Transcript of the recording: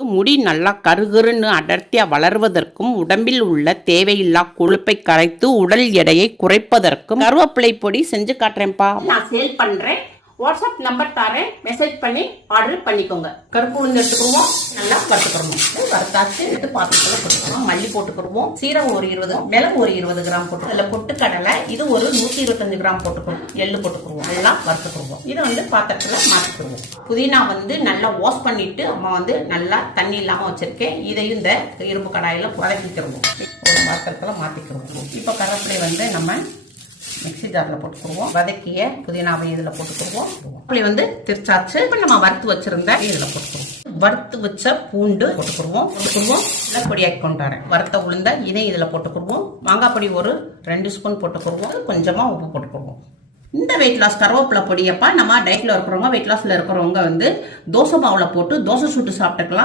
முடி நல்லா கருகருன்னு அடர்த்தியா வளர்வதற்கும் உடம்பில் உள்ள தேவையில்லா கொழுப்பை கரைத்து உடல் எடையை குறைப்பதற்கும் கருவேப்பிலை பொடி செஞ்சு காட்டுறேன்ப்பா. நான் சேல் பண்றேன். வாட்ஸ்அப் நம்பர் தரேன், மெசேஜ் பண்ணி ஆர்டர் பண்ணிக்கோங்க. கருப்பு உளுந்து எடுத்துக்கிடுவோம், நல்லா வறுத்துக்கிறோம். வறுத்தாச்சு எடுத்து பாத்திரத்துல போட்டுக்கிறோம். மல்லி போட்டுக்கிடுவோம், சீரகம் ஒரு 20, மிளகு ஒரு 20 கிராம் போட்டு, அதில் பொட்டுக்கடலை இது ஒரு 125 கிராம் போட்டுக்கிறோம். எள்ளு போட்டுக்கிடுவோம், நல்லா வறுத்துக்கிடுவோம். இதை பாத்திரத்துல மாற்றிக்கிடுவோம். புதினா நல்லா வாஷ் பண்ணிட்டு அம்மா நல்லா தண்ணி இல்லாம வச்சிருக்கேன். இதையும் இந்த இரும்பு கடாயில வதக்கிக்கிறோம். ஒரு பாத்திரத்துல மாத்திக்கிறோம். இப்போ கருவேப்பிலை நம்ம மிக்சி ஜாரில் போட்டுக்குருவோம். வதக்கிய புதினாவை இதில் போட்டுக்குருவோம். அப்படி திருச்சாச்சு. இப்போ நம்ம வறுத்து வச்சிருந்த இதில் போட்டுக்குவோம். வறுத்து வச்ச பூண்டு போட்டுக்குருவோம். இல்லை பொடியாக்கி கொண்டாடுறேன். வறுத்த உளுந்த இதை இதில் போட்டுக்குருவோம். மாங்காய் பொடி ஒரு 2 ஸ்பூன் போட்டுக்குருவோம். கொஞ்சமாக உப்பு போட்டுக்குருவோம். இந்த வெயிட் லாஸ் கருவேப்பிலை பொடியப்பா நம்ம டயட்ல இருக்கிறவங்க, வெயிட் லாஸ்ல இருக்கிறவங்க தோசை மாவுல போட்டு தோசை சுட்டு சாப்பிட்டுக்கலாம்.